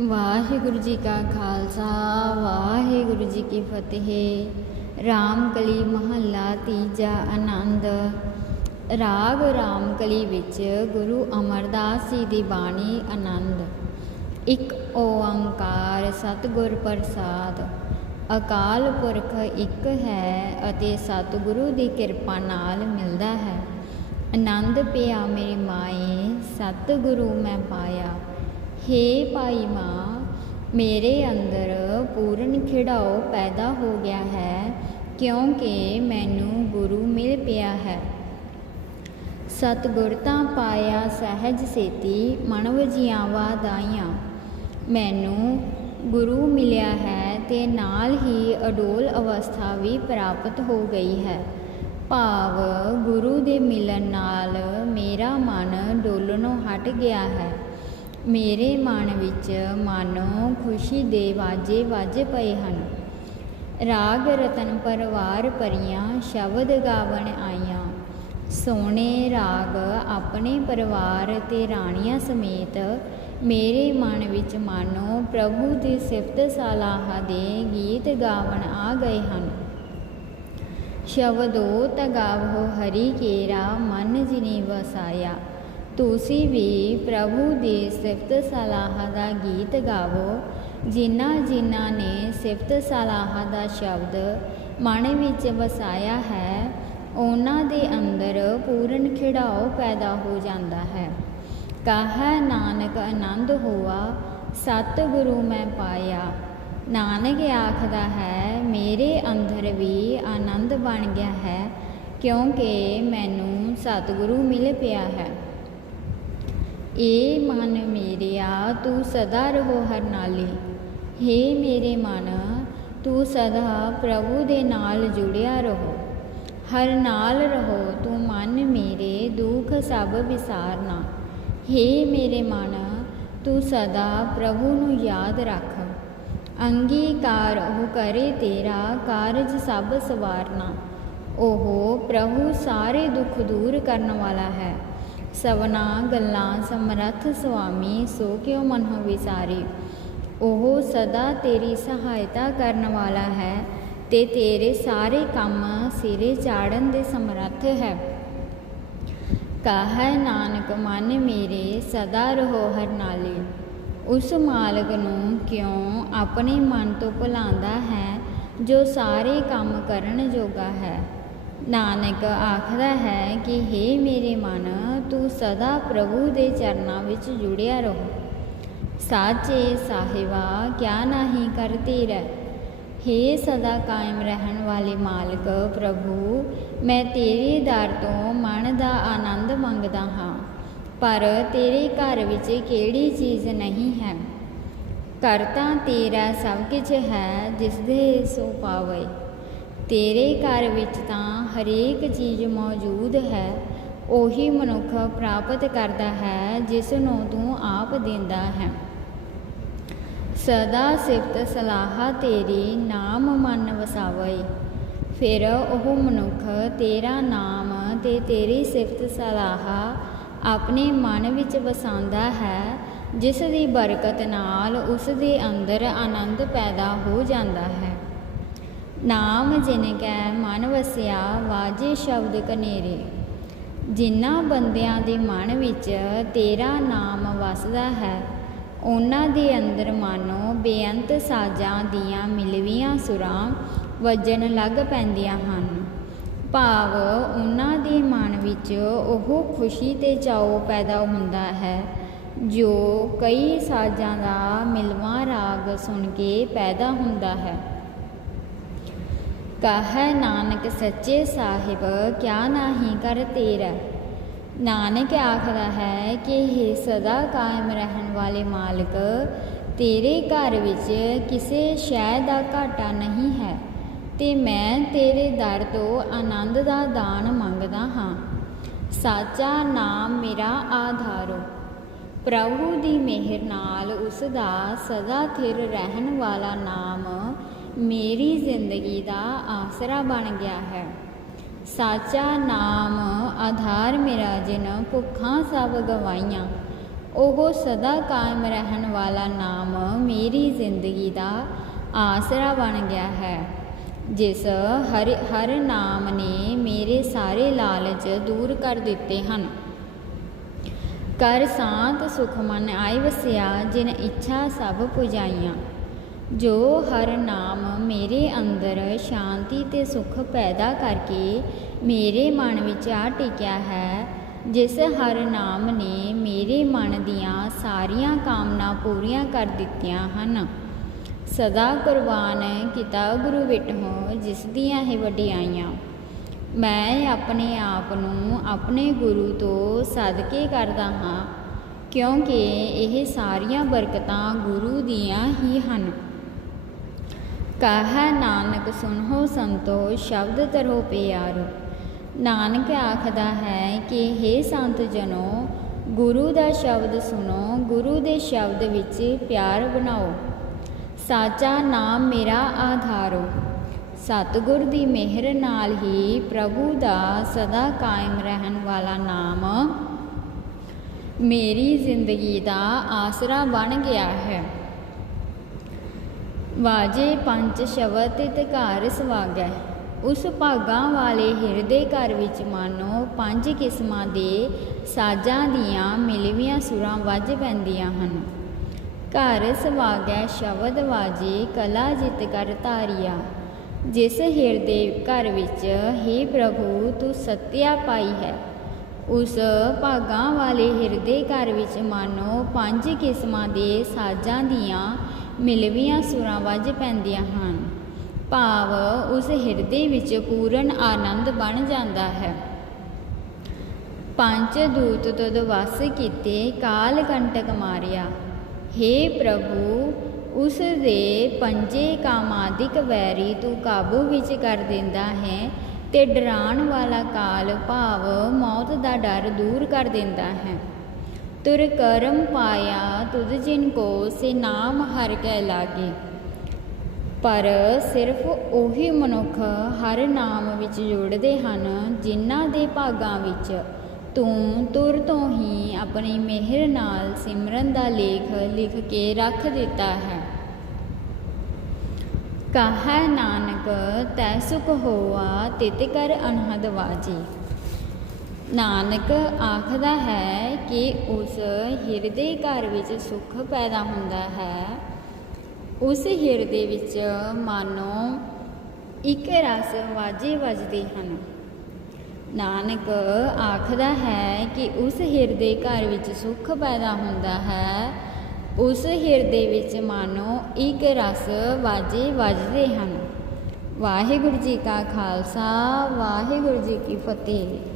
ਵਾਹਿਗੁਰੂ ਜੀ ਕਾ ਖਾਲਸਾ, ਵਾਹਿਗੁਰੂ ਜੀ ਕੀ ਫਤਿਹ। ਰਾਮ ਕਲੀ ਮਹੱਲਾ ਤੀਜਾ ਆਨੰਦ। ਰਾਗ ਰਾਮ ਕਲੀ ਵਿੱਚ ਗੁਰੂ ਅਮਰਦਾਸ ਜੀ ਦੀ ਬਾਣੀ ਆਨੰਦ। ਇੱਕ ਓੰਕਾਰ ਸਤਿਗੁਰ ਪ੍ਰਸਾਦ। ਅਕਾਲ ਪੁਰਖ ਇੱਕ ਹੈ ਅਤੇ ਸਤਿਗੁਰੂ ਦੀ ਕਿਰਪਾ ਨਾਲ ਮਿਲਦਾ ਹੈ। ਆਨੰਦ ਪਿਆ ਮੇਰੀ ਮਾਏ, ਸਤਿਗੁਰੂ ਮੈਂ ਪਾਇਆ। ਹੇ ਭਾਈ ਮਾਂ, ਮੇਰੇ ਅੰਦਰ ਪੂਰਨ ਖਿੜਾਓ ਪੈਦਾ ਹੋ ਗਿਆ ਹੈ, ਕਿਉਂਕਿ ਮੈਨੂੰ ਗੁਰੂ ਮਿਲ ਪਿਆ ਹੈ। ਸਤਿਗੁਰ ਤਾਂ ਪਾਇਆ ਸਹਿਜ ਸੇਤੀ ਮਨਵ ਜੀਆਂ ਦਾਈਆਂ। ਮੈਨੂੰ ਗੁਰੂ ਮਿਲਿਆ ਹੈ ਤੇ ਨਾਲ ਹੀ ਅਡੋਲ ਅਵਸਥਾ ਵੀ ਪ੍ਰਾਪਤ ਹੋ ਗਈ ਹੈ। ਭਾਵ ਗੁਰੂ ਦੇ ਮਿਲਣ ਨਾਲ ਮੇਰਾ ਮਨ ਡੋਲਣੋਂ ਹਟ ਗਿਆ ਹੈ। ਮੇਰੇ ਮਨ ਵਿੱਚ ਮਾਨੋ ਖੁਸ਼ੀ ਦੇ ਵਾਜੇ ਵੱਜ ਪਏ ਹਨ। ਰਾਗ ਰਤਨ ਪਰਵਾਰ ਪਰੀਆਂ ਸ਼ਬਦ ਗਾਵਣ ਆਈਆਂ। ਸੋਹਣੇ ਰਾਗ ਆਪਣੇ ਪਰਿਵਾਰ ਤੇ ਰਾਣੀਆਂ ਸਮੇਤ ਮੇਰੇ ਮਨ ਵਿੱਚ ਮਾਨੋ ਪ੍ਰਭੂ ਦੀ ਸਿਫਤ ਸਲਾਹ ਦੇ ਗੀਤ ਗਾਵਣ ਆ ਗਏ ਹਨ। ਸ਼ਬਦੋ ਤਗਾਵੋ ਹਰੀ ਕੇਰਾ ਮਨ ਜਿਨੀ ਵਸਾਇਆ। ਤੁਸੀਂ ਵੀ ਪ੍ਰਭੂ ਦੀ ਸਿਫਤ ਸਲਾਹ ਦਾ ਗੀਤ ਗਾਵੋ, ਜਿਨ੍ਹਾਂ ਜਿਨ੍ਹਾਂ ਨੇ ਸਿਫਤ ਸਲਾਹ ਦਾ ਸ਼ਬਦ ਮਨ ਵਿੱਚ ਵਸਾਇਆ ਹੈ, ਉਹਨਾਂ ਦੇ ਅੰਦਰ ਪੂਰਨ ਖਿੜਾਓ ਪੈਦਾ ਹੋ ਜਾਂਦਾ ਹੈ। ਕਹੈ ਨਾਨਕ ਆਨੰਦ ਹੋਆ ਸਤ ਗੁਰੂ ਮੈਂ ਪਾਇਆ। ਨਾਨਕ ਆਖਦਾ ਹੈ, ਮੇਰੇ ਅੰਦਰ ਵੀ ਆਨੰਦ ਬਣ ਗਿਆ ਹੈ, ਕਿਉਂਕਿ ਮੈਨੂੰ ਸਤਿਗੁਰੂ ਮਿਲ ਪਿਆ ਹੈ। ਏ ਮਨ ਮੇਰਿਆ ਤੂੰ ਸਦਾ ਰਹੋ ਹਰ ਨਾਲੇ। ਹੇ ਮੇਰੇ ਮਨ, ਤੂੰ ਸਦਾ ਪ੍ਰਭੂ ਦੇ ਨਾਲ ਜੁੜਿਆ ਰਹੋ। ਹਰ ਨਾਲ ਰਹੋ, ਤੂੰ ਮਨ ਮੇਰੇ, ਦੁੱਖ ਸਭ ਵਿਸਾਰਨਾ। ਹੇ ਮੇਰੇ ਮਨ, ਤੂੰ ਸਦਾ ਪ੍ਰਭੂ ਨੂੰ ਯਾਦ ਰੱਖ। ਅੰਗੀਕਾਰ ਉਹ ਕਰੇ ਤੇਰਾ, ਕਾਰਜ ਸਭ ਸਵਾਰਨਾ। ਉਹ ਪ੍ਰਭੂ ਸਾਰੇ ਦੁੱਖ ਦੂਰ ਕਰਨ ਵਾਲਾ ਹੈ। ਸਵਨਾ ਗੱਲਾਂ ਸਮਰੱਥ ਸੁਆਮੀ, ਸੋ ਕਿਉ ਮਨਹੁ ਵਿਸਾਰੀ। ਉਹ ਸਦਾ ਤੇਰੀ ਸਹਾਇਤਾ ਕਰਨ ਵਾਲਾ ਹੈ ਤੇ ਤੇਰੇ ਸਾਰੇ ਕੰਮ ਸਿਰੇ ਚਾੜਨ ਦੇ ਸਮਰੱਥ ਹੈ। ਕਹੈ ਨਾਨਕ, ਮਨ ਮੇਰੇ ਸਦਾ ਰਹੋ ਹਰ ਨਾਲੇ ਉਸ ਮਾਲਕ ਨੂੰ ਕਿਉਂ ਆਪਣੇ ਮਨ ਤੋਂ ਭੁਲਾਉਂਦਾ ਹੈ, ਜੋ ਸਾਰੇ ਕੰਮ ਕਰਨ ਜੋਗਾ ਹੈ? ਨਾਨਕ ਆਖਦਾ ਹੈ ਕਿ हे ਮੇਰੇ ਮਨ, ਤੂੰ ਸਦਾ ਪ੍ਰਭੂ ਦੇ ਚਰਨਾਂ ਵਿੱਚ ਜੁੜਿਆ ਰਹੋ। ਸਾਚੇ ਸਾਹਿਬਾ, ਕਿਆ ਨਹੀਂ ਕਰਤੀ ਰਹਿ। हे ਸਦਾ ਕਾਇਮ ਰਹਿਣ ਵਾਲੇ ਮਾਲਕ, ਪ੍ਰਭੂ, ਮੈਂ ਤੇਰੇ ਦਰ ਤੋਂ ਮਨ ਦਾ ਆਨੰਦ ਮੰਗਦਾ ਹਾਂ, ਪਰ ਤੇਰੇ ਘਰ ਵਿੱਚ ਕਿਹੜੀ ਚੀਜ਼ ਨਹੀਂ ਹੈ। ਕਰਤਾ ਤੇਰਾ ਸਭ ਕੁਝ ਹੈ ਜਿਸ ਦੇ ਸੋ ਪਾਵੇ। ਤੇਰੇ ਘਰ ਵਿੱਚ ਤਾਂ ਹਰੇਕ ਚੀਜ਼ ਮੌਜੂਦ ਹੈ, ਉਹੀ ਮਨੁੱਖ ਪ੍ਰਾਪਤ ਕਰਦਾ ਹੈ, ਜਿਸ ਨੂੰ ਤੂੰ ਆਪ ਦਿੰਦਾ ਹੈ। ਸਦਾ ਸਿਫਤ ਸਲਾਹ ਤੇਰੀ ਨਾਮ ਮਨ ਵਸਾਵੇ। ਫਿਰ ਉਹ ਮਨੁੱਖ ਤੇਰਾ ਨਾਮ ਤੇ ਤੇਰੀ ਸਿਫਤ ਸਲਾਹ ਆਪਣੇ ਮਨ ਵਿੱਚ ਵਸਾਉਂਦਾ ਹੈ, ਜਿਸ ਦੀ ਬਰਕਤ ਨਾਲ ਉਸ ਦੇ ਅੰਦਰ ਆਨੰਦ ਪੈਦਾ ਹੋ ਜਾਂਦਾ ਹੈ। ਨਾਮ ਜਿਨ ਕੈ ਮਨ ਵਸਿਆ, ਵਾਜੇ ਸ਼ਬਦ ਕਨੇਰੇ। ਜਿਨ੍ਹਾਂ ਬੰਦਿਆਂ ਦੇ ਮਨ ਵਿੱਚ ਤੇਰਾ ਨਾਮ ਵਸਦਾ ਹੈ, ਉਹਨਾਂ ਦੇ ਅੰਦਰ ਮਾਨੋ ਬੇਅੰਤ ਸਾਜ਼ਾਂ ਦੀਆਂ ਮਿਲਵੀਆਂ ਸੁਰਾਂ ਵੱਜਣ ਲੱਗ ਪੈਂਦੀਆਂ ਹਨ। ਭਾਵ ਉਹਨਾਂ ਦੇ ਮਨ ਵਿੱਚ ਉਹ ਖੁਸ਼ੀ ਤੇ ਚਾਉ ਪੈਦਾ ਹੁੰਦਾ ਹੈ, ਜੋ ਕਈ ਸਾਜ਼ਾਂ ਦਾ ਮਿਲਵਾ ਰਾਗ ਸੁਣ ਕੇ ਪੈਦਾ ਹੁੰਦਾ ਹੈ। ਕਹੈ ਨਾਨਕ ਸੱਚੇ ਸਾਹਿਬ, ਕਿਆ ਨਾਹੀ ਕਰ ਤੇਰਾ। ਨਾਨਕ ਆਖਦਾ ਹੈ ਕਿ ਇਹ ਸਦਾ ਕਾਇਮ ਰਹਿਣ ਵਾਲੇ ਮਾਲਕ, ਤੇਰੇ ਘਰ ਵਿੱਚ ਕਿਸੇ ਸ਼ੈ ਦਾ ਘਾਟਾ ਨਹੀਂ ਹੈ, ਤੇ ਮੈਂ ਤੇਰੇ ਦਰ ਤੋਂ ਆਨੰਦ ਦਾ ਦਾਨ ਮੰਗਦਾ ਹਾਂ। ਸਾਚਾ ਨਾਮ ਮੇਰਾ ਆਧਾਰੋ। ਪ੍ਰਭੂ ਦੀ ਮਿਹਰ ਨਾਲ ਉਸ ਦਾ ਸਦਾ ਥਿਰ ਰਹਿਣ ਵਾਲਾ ਨਾਮ ਮੇਰੀ ਜ਼ਿੰਦਗੀ ਦਾ ਆਸਰਾ ਬਣ ਗਿਆ ਹੈ। ਸਾਚਾ ਨਾਮ ਆਧਾਰ ਮੇਰਾ ਜਿਨ ਭੁੱਖਾਂ ਸਭ ਗਵਾਈਆਂ। ਉਹ ਸਦਾ ਕਾਇਮ ਰਹਿਣ ਵਾਲਾ ਨਾਮ ਮੇਰੀ ਜ਼ਿੰਦਗੀ ਦਾ ਆਸਰਾ ਬਣ ਗਿਆ ਹੈ। ਜਿਸ ਹਰ ਹਰ ਨਾਮ ਨੇ ਮੇਰੇ ਸਾਰੇ ਲਾਲਚ ਦੂਰ ਕਰ ਦਿੱਤੇ ਹਨ। ਕਰ ਸਾਂਤ ਸੁਖ ਮਨ ਆਈ ਵਸਿਆ ਜਿਨ ਇੱਛਾ ਸਭ ਪੁਜਾਈਆਂ। ਜੋ ਹਰ ਨਾਮ ਮੇਰੇ ਅੰਦਰ ਸ਼ਾਂਤੀ ਤੇ ਸੁਖ ਪੈਦਾ ਕਰਕੇ ਮੇਰੇ ਮਨ ਵਿੱਚ ਆ ਟਿਕਿਆ ਹੈ, ਜਿਸ ਹਰ ਨਾਮ ਨੇ ਮੇਰੇ ਮਨ ਦੀਆਂ ਸਾਰੀਆਂ ਕਾਮਨਾ ਪੂਰੀਆਂ ਕਰ ਦਿੱਤੀਆਂ ਹਨ। ਸਦਾ ਕੁਰਬਾਨ ਕੀਤਾ ਗੁਰੂ ਵਿਟਹੁ ਜਿਸ ਦੀਆਂ ਇਹ ਵਡਿਆਈਆਂ। ਮੈਂ ਆਪਣੇ ਆਪ ਨੂੰ ਆਪਣੇ ਗੁਰੂ ਤੋਂ ਸਦਕੇ ਕਰਦਾ ਹਾਂ, ਕਿਉਂਕਿ ਇਹ ਸਾਰੀਆਂ ਬਰਕਤਾਂ ਗੁਰੂ ਦੀਆਂ ਹੀ ਹਨ। ਕਹਾ ਨਾਨਕ ਸੁਨੋ ਸੰਤੋ ਸ਼ਬਦ ਤਰੋ ਪਿਆਰੋ। ਨਾਨਕ ਆਖਦਾ ਹੈ ਕਿ हे ਸੰਤ ਜਨੋ, ਗੁਰੂ ਦਾ ਸ਼ਬਦ ਸੁਣੋ ਗੁਰੂ ਦੇ ਸ਼ਬਦ ਵਿੱਚ ਪਿਆਰ ਬਣਾਓ। ਸਾਚਾ ਨਾਮ ਮੇਰਾ ਆਧਾਰੋ। ਸਤਿਗੁਰ ਦੀ ਮਿਹਰ ਨਾਲ ਹੀ ਪ੍ਰਭੂ ਦਾ ਸਦਾ ਕਾਇਮ ਰਹਿਣ ਵਾਲਾ ਨਾਮ ਮੇਰੀ ਜ਼ਿੰਦਗੀ ਦਾ ਆਸਰਾ ਬਣ ਗਿਆ ਹੈ। ਵਾਜੇ ਪੰਜ ਸ਼ਬਦ ਤਿਤ ਘਰ ਸਵਾਗੈ ਉਸ ਭਾਗਾਂ ਵਾਲੇ ਹਿਰਦੇ ਘਰ ਵਿੱਚ ਮਾਨੋ ਪੰਜ ਕਿਸਮਾਂ ਦੇ ਸਾਜ਼ਾਂ ਦੀਆਂ ਮਿਲਵੀਆਂ ਸੁਰਾਂ ਵੱਜ ਪੈਂਦੀਆਂ ਹਨ। ਘਰ ਸਵਾਗੈ ਸ਼ਬਦ ਵਾਜੇ ਕਲਾ ਜਿਤ ਕਰ ਧਾਰਿਆ। ਜਿਸ ਹਿਰਦੇ ਘਰ ਵਿੱਚ, ਹੀ ਪ੍ਰਭੂ, ਤੂੰ ਸਤਿਆ ਪਾਈ ਹੈ। ਉਸ ਭਾਗਾਂ ਵਾਲੇ ਹਿਰਦੇ ਘਰ ਵਿੱਚ ਮਾਨੋ ਪੰਜ ਕਿਸਮਾਂ ਦੇ ਸਾਜ਼ਾਂ ਦੀਆਂ ਮਿਲਵੀਆਂ ਸੁਰਾਂ ਵੱਜ ਪੈਂਦੀਆਂ ਹਨ। ਭਾਵ ਉਸ ਹਿਰਦੇ ਵਿੱਚ ਪੂਰਨ ਆਨੰਦ ਬਣ ਜਾਂਦਾ ਹੈ। ਪੰਜ ਦੂਤ ਤਦ ਵਸ ਕੀਤੇ ਕਾਲ ਕੰਟਕ ਮਾਰਿਆ। हे ਪ੍ਰਭੂ, ਉਸ ਦੇ ਪੰਜੇ ਕਾਮਾਦਿਕ ਵੈਰੀ ਤੂੰ ਕਾਬੂ ਵਿੱਚ ਕਰ ਦਿੰਦਾ ਹੈ ਤੇ ਡਰਾਣ ਵਾਲਾ ਕਾਲ ਭਾਵ ਮੌਤ ਦਾ ਡਰ ਦੂਰ ਕਰ ਦਿੰਦਾ ਹੈ। ਤੁਰ ਕਰਮ ਪਾਇਆ ਤੁਧ ਜਿਨ ਕੋ, ਸੇ ਨਾਮ ਹਰ ਕੈ ਲਾਗੇ। ਪਰ ਸਿਰਫ ਉਹੀ ਮਨੁੱਖ ਹਰ ਨਾਮ ਵਿੱਚ ਜੁੜਦੇ ਹਨ, ਜਿਨ੍ਹਾਂ ਦੇ ਭਾਗਾਂ ਵਿੱਚ ਤੂੰ ਤੁਰ ਤੋਂ ਹੀ ਆਪਣੀ ਮਿਹਰ ਨਾਲ ਸਿਮਰਨ ਦਾ ਲੇਖ ਲਿਖ ਕੇ ਰੱਖ ਦਿੱਤਾ ਹੈ। ਕਹਾ ਨਾਨਕ, ਤੈ ਸੁਖ ਹੋਆ ਤਿਤ ਕਰ ਅਨਹਦ ਵਾਜੀ। ਨਾਨਕ ਆਖਦਾ ਹੈ ਕਿ ਉਸ ਹਿਰਦੇ ਘਰ ਵਿੱਚ ਸੁਖ ਪੈਦਾ ਹੁੰਦਾ ਹੈ। ਉਸ ਹਿਰਦੇ ਵਿੱਚ ਮਾਨੋ ਇੱਕ ਰਸ ਵਾਜੇ ਵੱਜਦੇ ਹਨ। ਨਾਨਕ ਆਖਦਾ ਹੈ ਕਿ ਉਸ ਹਿਰਦੇ ਘਰ ਵਿੱਚ ਸੁਖ ਪੈਦਾ ਹੁੰਦਾ ਹੈ। ਉਸ ਹਿਰਦੇ ਵਿੱਚ ਮਾਨੋ ਇੱਕ ਰਸ ਵਾਜੇ ਵੱਜਦੇ ਹਨ। ਵਾਹਿਗੁਰੂ ਜੀ ਕਾ ਖਾਲਸਾ, ਵਾਹਿਗੁਰੂ ਜੀ ਕੀ ਫਤਿਹ।